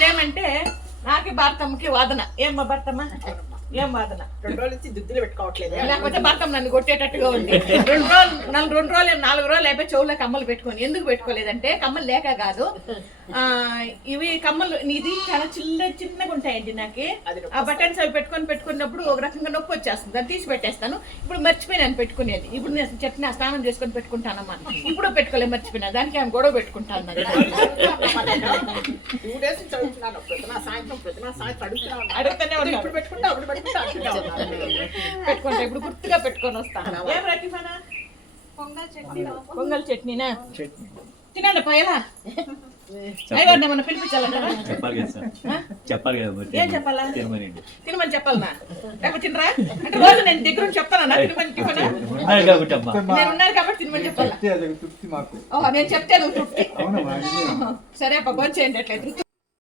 ఇప్పుడేమంటే నాకు భారతమ్మకి వాదన. ఏమ్మా భర్తమ్మ? ఏం వాదన? రెండు రోజుల నుంచి దుద్దులు పెట్టుకోవట్లేదు. లేకపోతే భర్తం నన్ను కొట్టేటట్టుగా ఉంది. రెండు రోజులు నన్ను రెండు రోజులు నాలుగు రోజులు అయిపోయి చెవులో కమ్మలు పెట్టుకొని ఎందుకు పెట్టుకోలేదంటే కమ్మలు లేక కాదు. ఆ ఇవి కమ్మలు ఇది చాలా చిన్న చిన్నగా ఉంటాయండి నాకు. అది ఆ బటన్స్ అవి పెట్టుకొని పెట్టుకున్నప్పుడు ఒక రకంగా నొప్పి వచ్చేస్తుంది. దాన్ని తీసి పెట్టేస్తాను. ఇప్పుడు మర్చిపోయినాను పెట్టుకునేది. ఇప్పుడు నేను చెప్పిన స్నానం చేసుకొని పెట్టుకుంటానమ్మా. ఇప్పుడు పెట్టుకోలే మర్చిపోయినా. దానికి ఆమె గొడవ పెట్టుకుంటాను టూ డేస్ నుంచి అడుగుతున్నాను ప్రతిమా సాయంత్రం ప్రతిమా సాయంత్రం అడుగుతున్నాను అడుగుతూనే ఉన్నాను. ఇప్పుడు పెట్టుకుంటా అప్పుడు పెట్టుకుంటా. పెట్టుకుంటా ఇప్పుడు గుర్తుగా పెట్టుకొని వస్తాను ఏం రటిఫానా పొంగల్ చట్నీనా? తినండి పోయేలా పిలిపించాలంటారా చెప్పాలి. కదా? చెప్పాలి ఏం చెప్పాలా? తినమనండి. తినమని చెప్పాలనా? లేకపోతే తినరా? అంటే రోజు నేను దగ్గర చెప్తానా? తినమని ఉన్నారు కాబట్టి తినమని చెప్పాలా? చెప్తే నేను నువ్వు సరే అప్ప భోజనం చేయండి అట్లయితే.